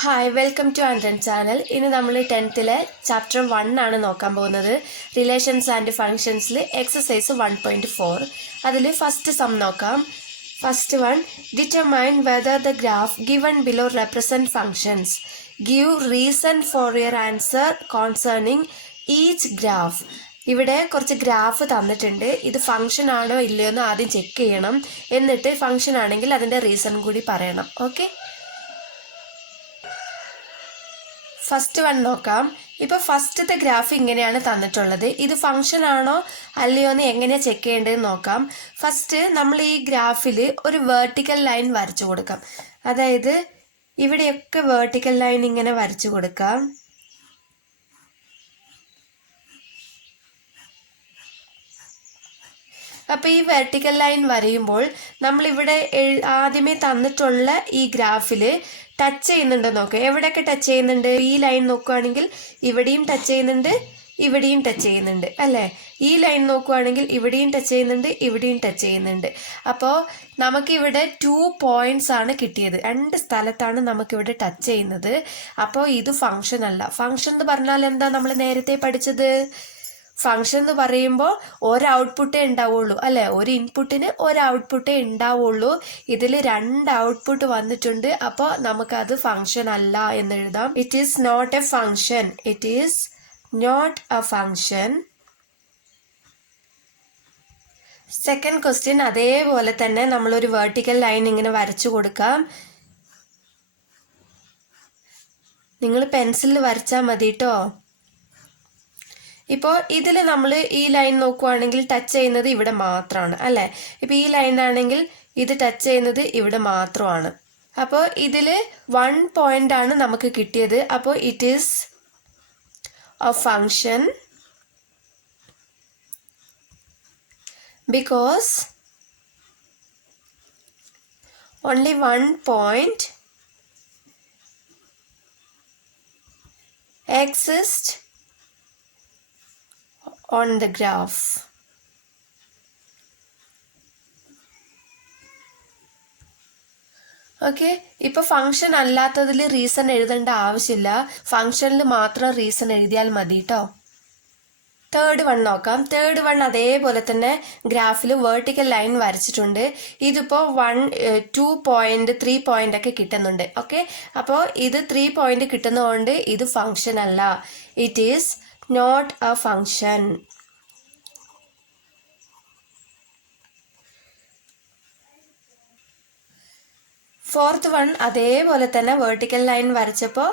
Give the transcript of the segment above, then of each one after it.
Hi welcome to ആൻഡ്രൻ channel. ഇനി നമ്മൾ 10th ചാപ്റ്റർ 1 ആണ് നോക്കാൻ പോകുന്നത്. റിലേഷൻസ് ആൻഡ് ഫങ്ഷൻസിൽ എക്സസൈസ് 1.4. അതിൽ ഫസ്റ്റ് സം നോക്കാം. First one, determine whether the graph given below represent functions. Give reason for your answer concerning each graph. ഇവിടെ കുറച്ച് ഗ്രാഫ് തന്നിട്ടുണ്ട്. ഇത് ഫങ്ഷൻ ആണോ ഇല്ലയോ എന്ന് ആദ്യം ചെക്ക് ചെയ്യണം. എന്നിട്ട് ഫങ്ഷൻ ആണെങ്കിൽ അതിൻ്റെ റീസൺ കൂടി പറയണം. ഓക്കെ, ഫസ്റ്റ് വൺ നോക്കാം. ഇപ്പോൾ ഫസ്റ്റത്തെ ഗ്രാഫ് ഇങ്ങനെയാണ് തന്നിട്ടുള്ളത്. ഇത് ഫങ്ഷൻ ആണോ അല്ലയോ എന്ന് എങ്ങനെയാണ് ചെക്ക് ചെയ്യേണ്ടതെന്ന് നോക്കാം. ഫസ്റ്റ് നമ്മൾ ഈ ഗ്രാഫിൽ ഒരു വേർട്ടിക്കൽ ലൈൻ വരച്ചു കൊടുക്കാം. അതായത് ഇവിടെയൊക്കെ വേർട്ടിക്കൽ ലൈൻ ഇങ്ങനെ വരച്ചു കൊടുക്കാം. അപ്പോൾ ഈ വെർട്ടിക്കൽ ലൈൻ വരയുമ്പോൾ നമ്മളിവിടെ ആദ്യമേ തന്നിട്ടുള്ള ഈ ഗ്രാഫിൽ ടച്ച് ചെയ്യുന്നുണ്ടോ നോക്കുക. എവിടെയൊക്കെ ടച്ച് ചെയ്യുന്നുണ്ട്? ഈ ലൈൻ നോക്കുകയാണെങ്കിൽ ഇവിടെയും ടച്ച് ചെയ്യുന്നുണ്ട്, ഇവിടെയും ടച്ച് ചെയ്യുന്നുണ്ട് അല്ലേ. ഈ ലൈൻ നോക്കുകയാണെങ്കിൽ ഇവിടെയും ടച്ച് ചെയ്യുന്നുണ്ട്, ഇവിടെയും ടച്ച് ചെയ്യുന്നുണ്ട്. അപ്പോൾ നമുക്കിവിടെ 2 പോയിന്റ്സ് ആണ് കിട്ടിയത്. 2 സ്ഥലത്താണ് നമുക്കിവിടെ ടച്ച് ചെയ്യുന്നത്. അപ്പോൾ ഇത് ഫങ്ഷൻ അല്ല. ഫങ്ഷൻ എന്ന് പറഞ്ഞാൽ എന്താ? നമ്മൾ നേരത്തെ പഠിച്ചത് ഫങ്ഷൻ എന്ന് പറയുമ്പോൾ ഒരു ഔട്ട്പുട്ടേ ഉണ്ടാവുള്ളൂ അല്ലേ. ഒരു ഇൻപുട്ടിന് ഒരു ഔട്ട്പുട്ടേ ഉണ്ടാവുള്ളൂ. ഇതിൽ 2 ഔട്ട്പുട്ട് വന്നിട്ടുണ്ട്. അപ്പോൾ നമുക്കത് ഫങ്ഷൻ അല്ല എന്ന് എഴുതാം. It is not a function. It is not a function. Second question അതേപോലെ തന്നെ നമ്മളൊരു വെർട്ടിക്കൽ ലൈൻ ഇങ്ങനെ വരച്ചു കൊടുക്കാം. നിങ്ങൾ പെൻസിലിൽ വരച്ചാൽ മതി കേട്ടോ. ഇപ്പോൾ ഇതിൽ നമ്മൾ ഈ ലൈൻ നോക്കുവാണെങ്കിൽ ടച്ച് ചെയ്യുന്നത് ഇവിടെ മാത്രമാണ് അല്ലേ. ഇപ്പോൾ ഈ ലൈൻ ആണെങ്കിൽ ഇത് ടച്ച് ചെയ്യുന്നത് ഇവിടെ മാത്രമാണ്. അപ്പോൾ ഇതിൽ 1 പോയിന്റ് ആണ് നമുക്ക് കിട്ടിയത്. അപ്പോൾ it is a function because only 1 point exists on the graph. Okay, ഇപ്പൊ ഫങ്ഷൻ അല്ലാത്തതിൽ റീസൺ എഴുതേണ്ട ആവശ്യമില്ല. ഫങ്ഷനിൽ മാത്രം റീസൺ എഴുതിയാൽ മതി കേട്ടോ. തേർഡ് വൺ നോക്കാം. തേർഡ് വൺ അതേപോലെ തന്നെ ഗ്രാഫിൽ വേർട്ടിക്കൽ ലൈൻ വരച്ചിട്ടുണ്ട്. ഇതിപ്പോൾ 1, 2 പോയിന്റ് 3 പോയിന്റ് ഒക്കെ കിട്ടുന്നുണ്ട്. ഓക്കെ, അപ്പോൾ ഇത് 3 പോയിന്റ് കിട്ടുന്നതുകൊണ്ട് ഇത് ഫങ്ഷൻ അല്ല. It is not a function. Fourth one അതേപോലെ തന്നെ വേർട്ടിക്കൽ ലൈൻ വരച്ചപ്പോൾ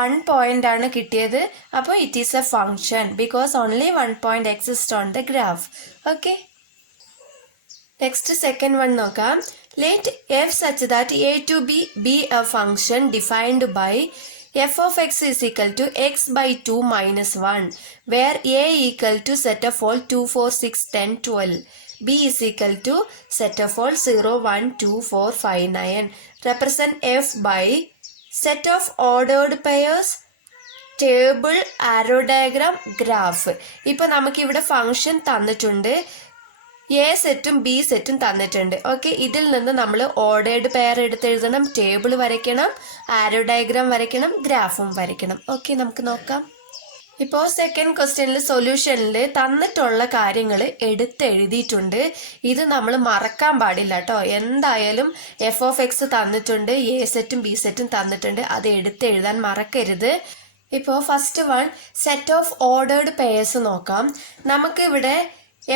1 പോയിന്റ് ആണ് കിട്ടിയത്. അപ്പോൾ it is a function because only 1 point exist on the graph. Okay, next second one നോക്കാം. Let F such that a to be a function defined by f of x is equal to x by 2 minus 1, where a equal to set of all 2, 4, 6, 10, 12. b is equal to set of all 0, 1, 2, 4, 5, 9. Represent f by set of ordered pairs, table, arrow diagram, graph. ഇപ്പോൾ നമുക്കിവിടെ function തന്നിട്ടുണ്ട്. A സെറ്റും B സെറ്റും തന്നിട്ടുണ്ട്. Okay, ഇതിൽ നിന്ന് നമ്മൾ ordered pair എടുത്ത് എഴുതണം, ടേബിൾ വരയ്ക്കണം, ആരോ ഡയഗ്രാം വരയ്ക്കണം, ഗ്രാഫും വരയ്ക്കണം. ഓക്കെ, നമുക്ക് നോക്കാം. ഇപ്പോൾ സെക്കൻഡ് ക്വസ്റ്റ്യനിൽ സൊല്യൂഷനിൽ തന്നിട്ടുള്ള കാര്യങ്ങൾ എടുത്തെഴുതിയിട്ടുണ്ട്. ഇത് നമ്മൾ മറക്കാൻ പാടില്ല കേട്ടോ. എന്തായാലും എഫ് ഓഫ് എക്സ് തന്നിട്ടുണ്ട്, എ സെറ്റും ബി സെറ്റും തന്നിട്ടുണ്ട്. അത് എടുത്തെഴുതാൻ മറക്കരുത്. ഇപ്പോൾ first one set of ordered pairs നോക്കാം. നമുക്കിവിടെ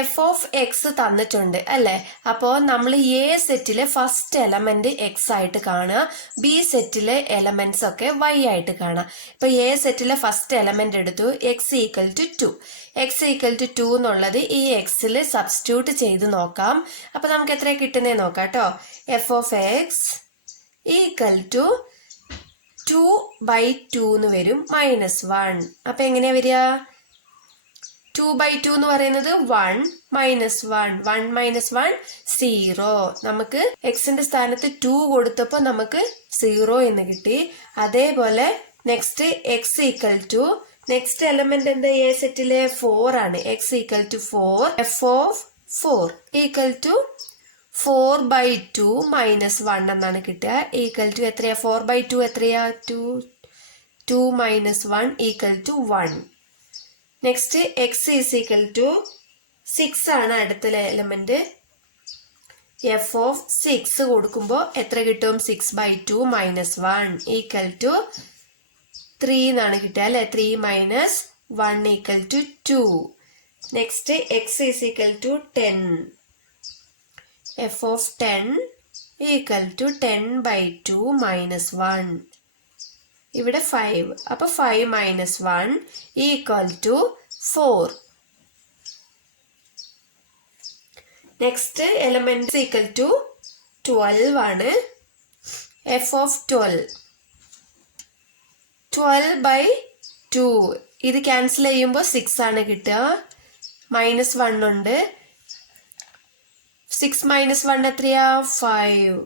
എഫ് ഓഫ് എക്സ് തന്നിട്ടുണ്ട് അല്ലേ. അപ്പോൾ നമ്മൾ എ സെറ്റിലെ ഫസ്റ്റ് എലമെന്റ് എക്സ് ആയിട്ട് കാണുക, ബി സെറ്റിലെ എലമെന്റ്സ് ഒക്കെ വൈ ആയിട്ട് കാണുക. ഇപ്പൊ എ സെറ്റിലെ ഫസ്റ്റ് എലമെന്റ് എടുത്തു, x equal to 2. X equal to 2 എന്നുള്ളത് ഈ എക്സിൽ സബ്സ്റ്റിറ്റ്യൂട്ട് ചെയ്ത് നോക്കാം. അപ്പൊ നമുക്ക് എത്ര കിട്ടുന്നേ നോക്കാം കേട്ടോ. F of X equal to 2/2 എന്ന് വരും, -1. അപ്പൊ എങ്ങനെയാ വരിക? 2/2 എന്ന് പറയുന്നത് 1 - 1. 1 - 1 0. നമുക്ക് എക്സിന്റെ സ്ഥാനത്ത് 2 കൊടുത്തപ്പോൾ നമുക്ക് 0 എന്ന് കിട്ടി. അതേപോലെ next x equal to next element എന്താ? എ സെറ്റിലെ 4 ആണ്. X equal to 4. F of 4 equal to 4/2 minus 1 എന്നാണ് കിട്ടുക. ഈക്വൽ ടു എത്രയാ? 4/2 എത്രയാ? 2 minus 1 equal to 1. Next x is equal to 6 ആണ് അടുത്ത എലമെന്റ്. എഫ് ഓഫ് 6 കൊടുക്കുമ്പോൾ എത്ര കിട്ടും? 6/2 മൈനസ് 1 ഈക്വൽ ടു 3 എന്നാണ് കിട്ടുക അല്ലെ? 3 minus 1 equal to 2. Next x is equal to 10. F of 10 equal to 10/2 minus 1. ഇവിടെ 5. അപ്പൊ 5 minus 1 equal to 4. Next element equal to 12 ആണ്. എഫ് ഓഫ് 12/2 ഇത് ക്യാൻസൽ ചെയ്യുമ്പോൾ 6 ആണ് കിട്ടുക. മൈനസ് 1 ഉണ്ട്. 6 മൈനസ് 1 എത്രയാ? 5.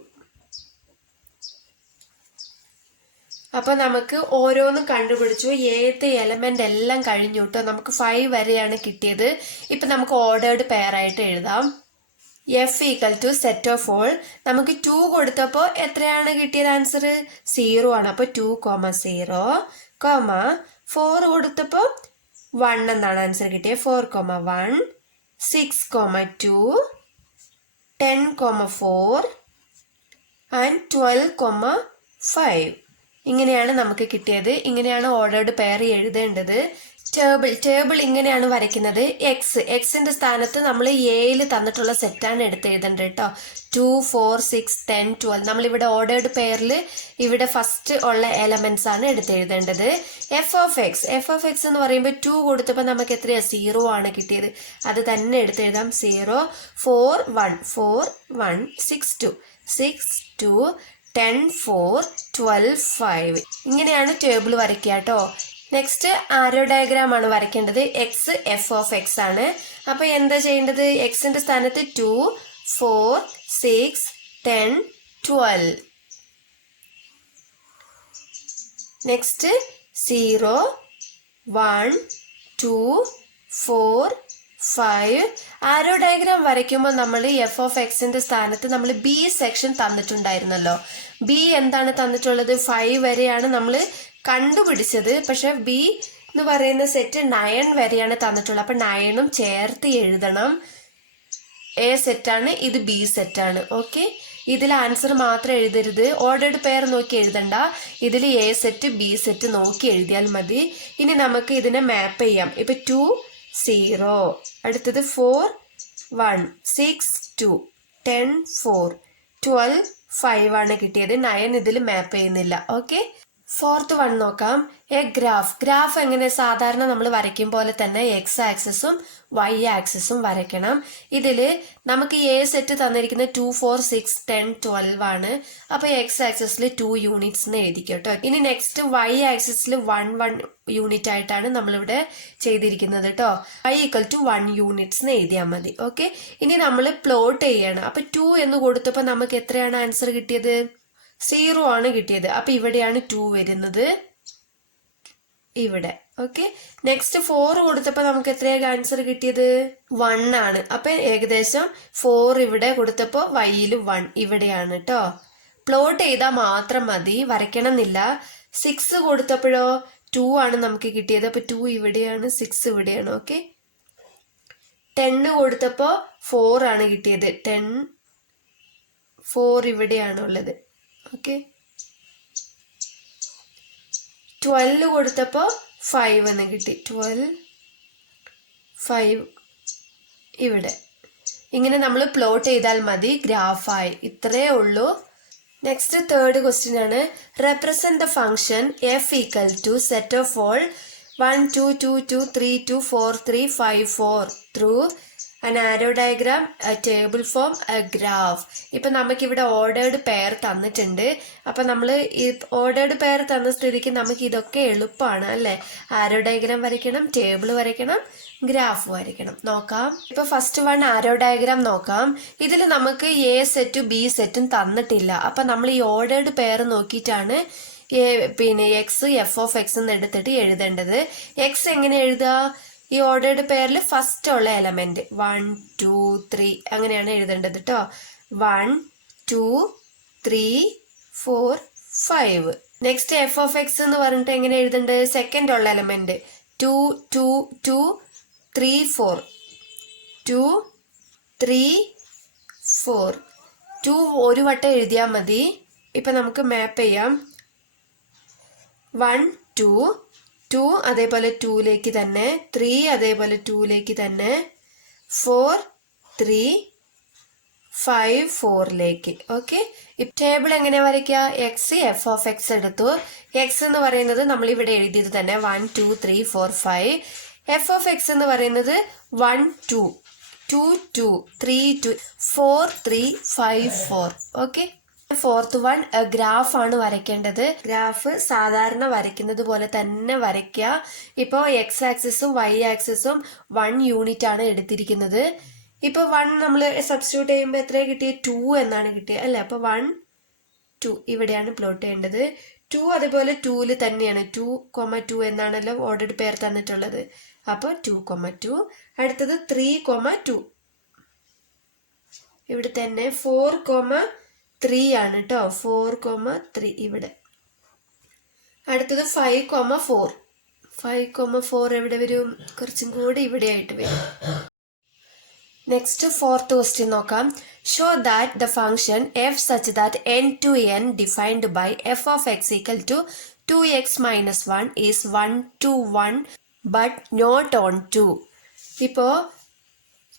അപ്പൊ നമുക്ക് ഓരോന്നും കണ്ടുപിടിച്ചു. ഏത് എലമെന്റ് എല്ലാം കഴിഞ്ഞു കേട്ടോ. നമുക്ക് 5 വരെയാണ് കിട്ടിയത്. ഇപ്പൊ നമുക്ക് ഓർഡേർഡ് പെയർ ആയിട്ട് എഴുതാം. F equal to set of all. നമുക്ക് 2 കൊടുത്തപ്പോൾ എത്രയാണ് കിട്ടിയത്? ആൻസർ 0 ആണ്. അപ്പൊ 2,0, 4 കൊടുത്തപ്പോൾ 1 എന്നാണ് ആൻസർ കിട്ടിയത്. 4,1, 6,2, 10,4 ആൻഡ് 12,5. ഇങ്ങനെയാണ് നമുക്ക് കിട്ടിയത്. ഇങ്ങനെയാണ് ഓർഡേർഡ് പെയർ എഴുതേണ്ടത്. ടേബിൾ ഇങ്ങനെയാണ് വരയ്ക്കുന്നത്. എക്സിന്റെ സ്ഥാനത്ത് നമ്മൾ എയിൽ തന്നിട്ടുള്ള സെറ്റാണ് എടുത്ത് എഴുതേണ്ടത് കേട്ടോ. 2, 4, 6, 10, 12 നമ്മളിവിടെ ഓർഡേർഡ് പെയറിൽ ഇവിടെ ഫസ്റ്റ് ഉള്ള എലമെന്റ്സ് ആണ് എടുത്ത് എഴുതേണ്ടത്. എഫ് ഓഫ് എക്സ് എന്ന് പറയുമ്പോൾ 2 കൊടുത്തപ്പോൾ നമുക്ക് എത്രയാ? 0 ആണ് കിട്ടിയത്. അത് തന്നെ എടുത്ത് എഴുതാം. 0, 4, 1, 4, 1, 6, 2, 6, 2, 10, 4, 12, 5. ഇങ്ങനെയാണ് ടേബിൾ വരയ്ക്കുക കേട്ടോ. നെക്സ്റ്റ് ആരോ ഡയഗ്രാം ആണ് വരയ്ക്കേണ്ടത്. എക്സ് എഫ് ഓഫ് എക്സ് ആണ്. അപ്പൊ എന്താ ചെയ്യേണ്ടത്? എക്സിന്റെ സ്ഥാനത്ത് 2, 4, 6, 10, 12. നെക്സ്റ്റ് 0, 1, 2, 4, 5. ആരോ ഡയഗ്രാം വരയ്ക്കുമ്പോൾ നമ്മൾ എഫ് ഓഫ് എക്സിന്റെ സ്ഥാനത്ത് നമ്മൾ ബി സെക്ഷൻ തന്നിട്ടുണ്ടായിരുന്നല്ലോ. ബി എന്താണ് തന്നിട്ടുള്ളത്? 5 വരെയാണ് നമ്മൾ കണ്ടുപിടിച്ചത്. പക്ഷെ ബി എന്ന് പറയുന്ന സെറ്റ് 9 വരെയാണ് തന്നിട്ടുള്ളത്. അപ്പൊ 9ഉം ചേർത്ത് എഴുതണം. എ സെറ്റാണ്, ഇത് ബി സെറ്റാണ്. ഓക്കെ, ഇതിൽ ആൻസർ മാത്രം എഴുതരുത്. ഓർഡേർഡ് പെയർ നോക്കി എഴുതണ്ട. ഇതിൽ എ സെറ്റ് ബി സെറ്റ് നോക്കി എഴുതിയാൽ മതി. ഇനി നമുക്ക് ഇതിനെ മാപ്പ് ചെയ്യാം. ഇപ്പൊ 2, 0, അടുത്തത് 4, 1, 6, 2, 10, 4, 12, 5 ആണ് കിട്ടിയത്. 9 ഇതിൽ മാപ്പ് ചെയ്യുന്നില്ല. ഓക്കെ, ഫോർത്ത് വൺ നോക്കാം. ഗ്രാഫ് എങ്ങനെ? സാധാരണ നമ്മൾ വരയ്ക്കും പോലെ തന്നെ എക്സ് ആക്സിസും വൈ ആക്സിസും വരയ്ക്കണം. ഇതില് നമുക്ക് എ സെറ്റ് തന്നിരിക്കുന്നത് 2, 4, 6, 10, 12 ആണ്. അപ്പൊ എക്സ് ആക്സിസിൽ 2 യൂണിറ്റ്സ് എന്ന് എഴുതിക്കോട്ടോ. ഇനി നെക്സ്റ്റ് വൈ ആക്സിസിൽ 1 യൂണിറ്റ് ആയിട്ടാണ് നമ്മളിവിടെ ചെയ്തിരിക്കുന്നത് കേട്ടോ. y ഈക്വൽ ടു 1 യൂണിറ്റ്സ് എന്ന് എഴുതിയാൽ മതി. ഓക്കെ, ഇനി നമ്മൾ പ്ലോട്ട് ചെയ്യണം. അപ്പൊ 2 എന്ന് കൊടുത്തപ്പോൾ നമുക്ക് എത്രയാണ് ആൻസർ കിട്ടിയത്? 0 ആണ് കിട്ടിയത്. അപ്പൊ ഇവിടെയാണ് 2 വരുന്നത്, ഇവിടെ. ഓക്കെ, നെക്സ്റ്റ് 4 കൊടുത്തപ്പോ നമുക്ക് എത്രയാണ് ആൻസർ കിട്ടിയത്? 1 ആണ്. അപ്പൊ ഏകദേശം 4 ഇവിടെ കൊടുത്തപ്പോ വൈയിൽ 1 ഇവിടെയാണ് കേട്ടോ. പ്ലോട്ട് ചെയ്താൽ മാത്രം മതി, വരയ്ക്കണം എന്നില്ല. 6 കൊടുത്തപ്പോഴോ 2 ആണ് നമുക്ക് കിട്ടിയത്. അപ്പൊ 2 ഇവിടെയാണ്, 6 ഇവിടെയാണ്. ഓക്കെ, 10 കൊടുത്തപ്പോ 4 ആണ് കിട്ടിയത്. 10, 4 ഇവിടെയാണ് ഉള്ളത്. ഓക്കെ, 12 കൊടുത്തപ്പോ 5 എന്ന് കിട്ടി. 12, 5 ഇവിടെ. ഇങ്ങനെ നമ്മൾ പ്ലോട്ട് ചെയ്താൽ മതി, ഗ്രാഫായി. ഇത്രയേ ഉള്ളൂ. നെക്സ്റ്റ് തേർഡ് ക്വസ്റ്റ്യൻ ആണ്. Represent the function f equal to set of all 1, 2, 2, 2, 3, 2, 4, 3, 5, 4 through an arrow diagram, a table form, a graph. ഇപ്പൊ നമുക്ക് ഇവിടെ ഓർഡേർഡ് പെയർ തന്നിട്ടുണ്ട്. അപ്പൊ നമ്മൾ ഈ ഓർഡേർഡ് പെയർ തന്ന സ്ഥിതിക്ക് നമുക്ക് ഇതൊക്കെ എളുപ്പമാണ് അല്ലെ. ആരോ ഡയഗ്രാം വരയ്ക്കണം, ടേബിൾ വരയ്ക്കണം, ഗ്രാഫ് വരയ്ക്കണം. നോക്കാം. ഇപ്പൊ ഫസ്റ്റ് വൺ ആരോ ഡയഗ്രാം നോക്കാം. ഇതിൽ നമുക്ക് എ സെറ്റും ബി സെറ്റും തന്നിട്ടില്ല. അപ്പൊ നമ്മൾ ഈ ഓർഡേർഡ് പെയർ നോക്കിയിട്ടാണ് പിന്നെ എക്സ് എഫ് ഓഫ് എക്സ് എന്ന് എടുത്തിട്ട് എഴുതേണ്ടത്. എക്സ് എങ്ങനെ എഴുതുക? ഈ ഓർഡേർഡ് പെയറിൽ ഫസ്റ്റ് ഉള്ള എലമെന്റ് 1, 2, 3 അങ്ങനെയാണ് എഴുതേണ്ടത് കേട്ടോ. 1 2 3 4 5. നെക്സ്റ്റ് എഫ് ഓഫ് എക്സ് എന്ന് പറഞ്ഞിട്ട് എങ്ങനെ എഴുതുന്നുണ്ട്? സെക്കൻഡ് ഉള്ള എലമെന്റ് 2 2 2 3 4 2 3 4 2 ഒരു വട്ടം എഴുതിയാൽ മതി. ഇപ്പം നമുക്ക് മാപ്പ് ചെയ്യാം. 1 2 2 അതേപോലെ 2ലേക്ക് തന്നെ, 3 അതേപോലെ 2ലേക്ക് തന്നെ, 4 3 5 4ലേക്ക്. ഓക്കെ, ടേബിൾ എങ്ങനെ വരയ്ക്കുക? എക്സ് എഫ് ഓഫ് എക്സ് എടുത്തു. എക്സ് എന്ന് പറയുന്നത് നമ്മൾ ഇവിടെ എഴുതിയത് തന്നെ 1 2 3 4 5. എഫ് ഓഫ് എക്സ് എന്ന് പറയുന്നത് 1 2 2 2 3 2 4 3 5 4. ഓക്കെ, ഫോർത്ത് വൺ ഗ്രാഫ് ആണ് വരയ്ക്കേണ്ടത്. ഗ്രാഫ് സാധാരണ വരയ്ക്കുന്നത് പോലെ തന്നെ വരയ്ക്കുക. ഇപ്പോൾ എക്സ് ആക്സിസും വൈ ആക്സിസും 1 യൂണിറ്റ് ആണ് എടുത്തിരിക്കുന്നത്. ഇപ്പോൾ 1 നമ്മൾ സബ്സ്റ്റിറ്റ്യൂട്ട് ചെയ്യുമ്പോൾ എത്രയാണ് കിട്ടിയത്? 2 എന്നാണ് കിട്ടിയത് അല്ലേ? അപ്പോൾ 1 2 ഇവിടെയാണ് പ്ലോട്ട് ചെയ്യേണ്ടത്. 2 അതുപോലെ 2ൽ തന്നെയാണ്, 2, 2 എന്നാണല്ലോ ഓർഡർഡ് പെയർ തന്നിട്ടുള്ളത്. അപ്പോൾ 2, 2. അടുത്തത് 3, 2 ഇവിടെ തന്നെ. 4, 3 ആണ് കേട്ടോ, 4, 3 ഇവിടെ. അടുത്തത് 5, 4. 5, 4 എവിടെ വരും? കുറച്ചും കൂടി ഇവിടെ ആയിട്ട് വരും. നെക്സ്റ്റ് ഫോർത്ത് ക്വസ്റ്റ്യൻ നോക്കാം. Show that the function f such that n to n defined by f of X equal to 2x - 1 is 1 to 1 but not on 2. ഇപ്പോൾ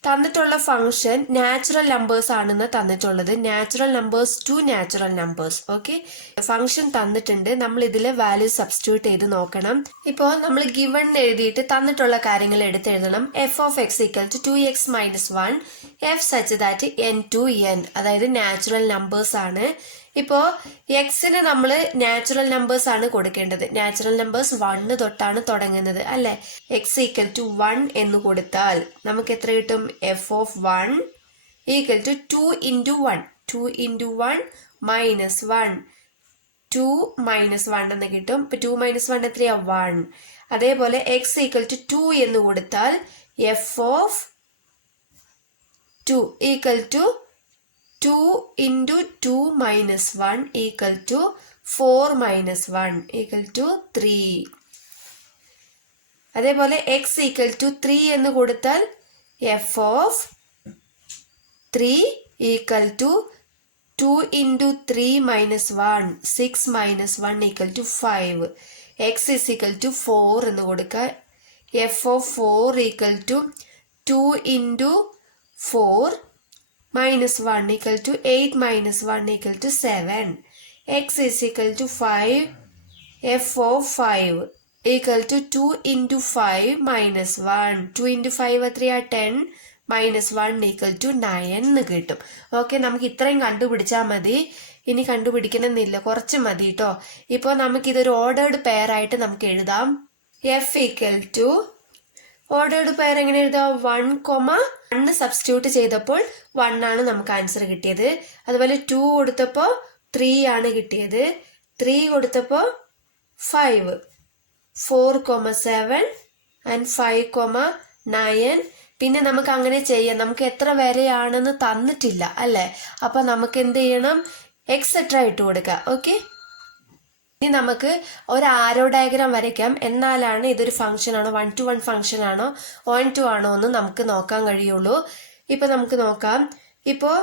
തന്നിട്ടുള്ള ഫംഗ്ഷൻ നാച്ചുറൽ നമ്പേഴ്സ് ആണെന്ന് തന്നിട്ടുള്ളത്. Natural numbers to natural numbers. Okay, function തന്നിട്ടുണ്ട്, നമ്മൾ ഇതിലെ value substitute ചെയ്ത് നോക്കണം. ഇപ്പോൾ നമ്മൾ ഗിവൺ എഴുതിയിട്ട് തന്നിട്ടുള്ള കാര്യങ്ങൾ എടുത്തെഴുതണം. F of X equal to 2x - 1 F such that n to n, അതായത് നാച്ചുറൽ നമ്പേഴ്സ് ആണ്. ഇപ്പോൾ എക്സിന് നമ്മൾ നാച്ചുറൽ നമ്പേഴ്സ് ആണ് കൊടുക്കേണ്ടത്. നാച്ചുറൽ നമ്പേഴ്സ് 1 തൊട്ടാണ് തുടങ്ങുന്നത് അല്ലെ? എക്സ് ഈക്വൽ ടു 1 എന്ന് കൊടുത്താൽ നമുക്ക് എത്ര കിട്ടും? F of 1 equal to 2 into 1, 2 into 1 minus 1, 2 minus 1 എന്ന് കിട്ടും. ഇപ്പൊ 2 minus 1 എത്രയാ? 1. അതേപോലെ എക്സ് ഈക്വൽ ടു 2 എന്ന് കൊടുത്താൽ f of 2 equal to 2 into 2 minus 1 equal to 4 minus 1 equal to 3. അതേപോലെ x equal to 3 എന്ന് കൊടുത്താൽ f of 3 equal to 2 into 3 minus 1, 6 minus 1 equal to 5. x is equal to 4 എന്ന് കൊടുക്കുക. f of 4 equal to 2 into 4 minus 1 equal to 8 minus 1 equal to 7. X is equal to 5. F of 5 equal to 2 into 5 minus 1. 2 into 5 എത്രയാ? 10 minus 1 equal to 9 എന്ന് കിട്ടും. Okay, നമുക്ക് ഇത്രയും കണ്ടുപിടിച്ചാൽ മതി. ഇനി കണ്ടുപിടിക്കണമെന്നില്ല, കുറച്ച് മതി കേട്ടോ. ഇപ്പോൾ നമുക്കിതൊരു ഓർഡേർഡ് പെയർ ആയിട്ട് നമുക്ക് എഴുതാം. F equal to ordered pair എങ്ങനെ എഴുതാം? 1, 1 സബ്സ്റ്റിറ്റ്യൂട്ട് ചെയ്തപ്പോൾ 1 ആണ് നമുക്ക് ആൻസർ കിട്ടിയത്. അതുപോലെ 2 കൊടുത്തപ്പോൾ 3 ആണ് കിട്ടിയത്. 3 കൊടുത്തപ്പോൾ 5, 4, 7 ആൻഡ് 5, 9. പിന്നെ നമുക്ക് അങ്ങനെ ചെയ്യാം. നമുക്ക് എത്ര വരെയാണെന്ന് തന്നിട്ടില്ല അല്ലേ? അപ്പൊ നമുക്ക് എന്ത് ചെയ്യണം? എക്സെട്ര ഇട്ട് കൊടുക്കുക. ഓക്കെ, ഇനി നമുക്ക് ഒരു ആരോ ഡയഗ്രാം വരയ്ക്കാം. എന്നാലാണ് ഇതൊരു ഫംഗ്ഷൻ ആണോ 1 to 1 ഫംഗ്ഷൻ ആണോ 1 to ആണോ എന്ന് നമുക്ക് നോക്കാൻ കഴിയുള്ളൂ. ഇപ്പൊ നമുക്ക് നോക്കാം. ഇപ്പോൾ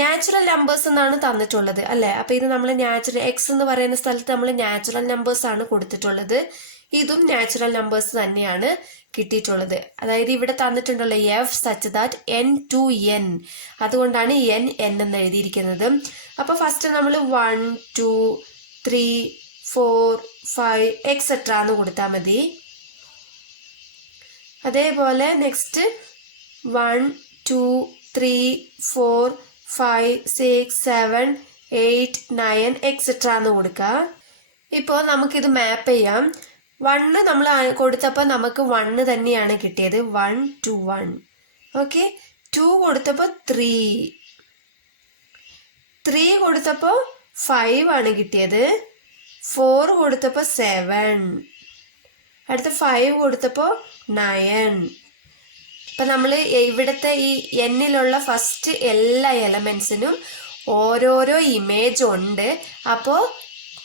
നാച്ചുറൽ നമ്പേഴ്സ് എന്നാണ് തന്നിട്ടുള്ളത് അല്ലെ? അപ്പൊ ഇത് നമ്മൾ നാച്ചുറൽ എക്സ് എന്ന് പറയുന്ന സ്ഥലത്ത് നമ്മൾ നാച്ചുറൽ നമ്പേഴ്സ് ആണ് കൊടുത്തിട്ടുള്ളത്. ഇതും നാച്ചുറൽ നമ്പേഴ്സ് തന്നെയാണ് കിട്ടിയിട്ടുള്ളത്. അതായത് ഇവിടെ തന്നിട്ടുണ്ടല്ലോ F such that n to n, അതുകൊണ്ടാണ് n എന്ന് എഴുതിയിരിക്കുന്നത്. അപ്പൊ ഫസ്റ്റ് നമ്മൾ 1 2 3 4 5 എക്സെട്ര എന്ന് കൊടുത്താൽ മതി. അതേപോലെ നെക്സ്റ്റ് 1 2 3 4 5 6 7 8 9 എക്സെട്ര എന്ന് കൊടുക്കുക. ഇപ്പോൾ നമുക്കിത് മാപ്പ് ചെയ്യാം. 1 നമ്മൾ കൊടുത്തപ്പോൾ നമുക്ക് 1 തന്നെയാണ് കിട്ടിയത്. 1 2 1. ഓക്കെ, 2 കൊടുത്തപ്പോൾ 3, 3 കൊടുത്തപ്പോൾ 5 ആണ് കിട്ടിയത്. 4 കൊടുത്തപ്പോൾ 7, അടുത്ത 5 കൊടുത്തപ്പോൾ 9. അപ്പം നമ്മൾ ഇവിടുത്തെ ഈ എന്നിലുള്ള ഫസ്റ്റ് എല്ലാ എലമെൻസിനും ഓരോരോ ഇമേജ് ഉണ്ട്. അപ്പോൾ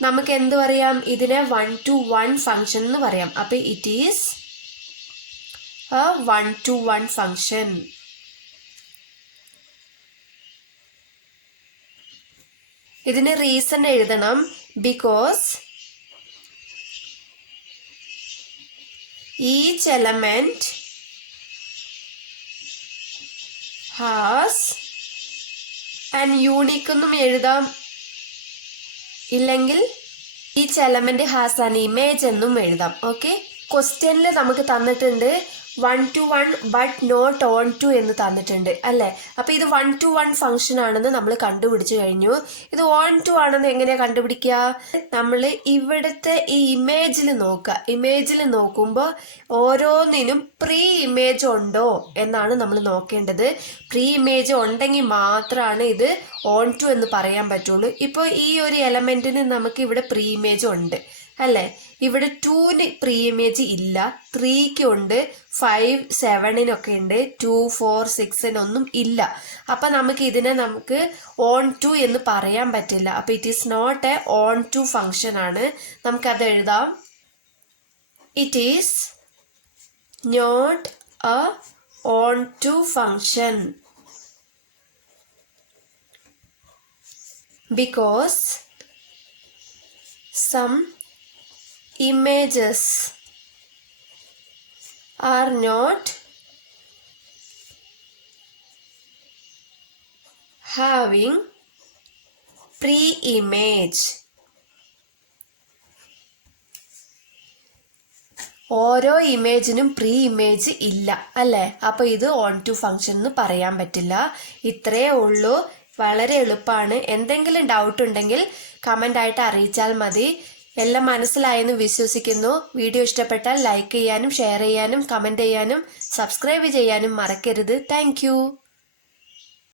നമുക്ക് എന്ത് പറയാം, ഇതിനെ 1-to-1 ഫങ്ഷൻ എന്ന് പറയാം. അപ്പം it is A 1-to-1 function. ഇതിന് റീസൺ എഴുതണം. Because each element has and unique എന്നും എഴുതാം. ഇല്ലെങ്കിൽ each element has an image എന്നും എഴുതാം. ഓക്കെ, ക്വസ്റ്റ്യനിൽ നമുക്ക് തന്നിട്ടുണ്ട് 1-to-1 but not on to എന്ന് തന്നിട്ടുണ്ട് അല്ലേ. അപ്പം ഇത് 1-to-1 ഫംഗ്ഷൻ ആണെന്ന് നമ്മൾ കണ്ടുപിടിച്ചു കഴിഞ്ഞു. ഇത് ഓൺ ടു ആണെന്ന് എങ്ങനെയാ കണ്ടുപിടിക്കുക? നമ്മൾ ഇവിടുത്തെ ഈ ഇമേജിൽ നോക്കുക. ഇമേജിൽ നോക്കുമ്പോൾ ഓരോന്നിനും പ്രീ ഇമേജ് ഉണ്ടോ എന്നാണ് നമ്മൾ നോക്കേണ്ടത്. പ്രീ ഇമേജ് ഉണ്ടെങ്കിൽ മാത്രമാണ് ഇത് ഓൺ ടു എന്ന് പറയാൻ പറ്റുള്ളൂ. ഇപ്പോൾ ഈ ഒരു എലമെന്റിന് നമുക്ക് ഇവിടെ പ്രീ ഇമേജ് ഉണ്ട് അല്ലേ. ഇവിടെ 2-ന് പ്രീ ഇമേജ് ഇല്ല, 3-ക്ക് ഉണ്ട്, 5, 7-നൊക്കെ ഉണ്ട്, 2, 4, 6-നൊന്നും ഇല്ല. അപ്പം നമുക്ക് ഇതിനെ നമുക്ക് ഓൺ ടു എന്ന് പറയാൻ പറ്റില്ല. അപ്പം it is not a onto function ആണ്. നമുക്കത് എഴുതാം. It is not a onto function because some images are not having pre-image. ഓരോ ഇമേജിനും പ്രീ ഇമേജ് ഇല്ല അല്ലേ. അപ്പോൾ ഇത് ഓൺ ടു ഫങ്ഷൻ എന്ന് പറയാൻ പറ്റില്ല. ഇത്രയേ ഉള്ളൂ. വളരെ എളുപ്പമാണ്. എന്തെങ്കിലും ഡൗട്ട് ഉണ്ടെങ്കിൽ കമൻ്റ് ആയിട്ട് അറിയിച്ചാൽ മതി. എല്ലാം മനസ്സിലായെന്ന് വിശ്വസിക്കുന്നു. വീഡിയോ ഇഷ്ടപ്പെട്ടാൽ ലൈക്ക് ചെയ്യാനും ഷെയർ ചെയ്യാനും കമൻറ്റ് ചെയ്യാനും സബ്സ്ക്രൈബ് ചെയ്യാനും മറക്കരുത്. താങ്ക്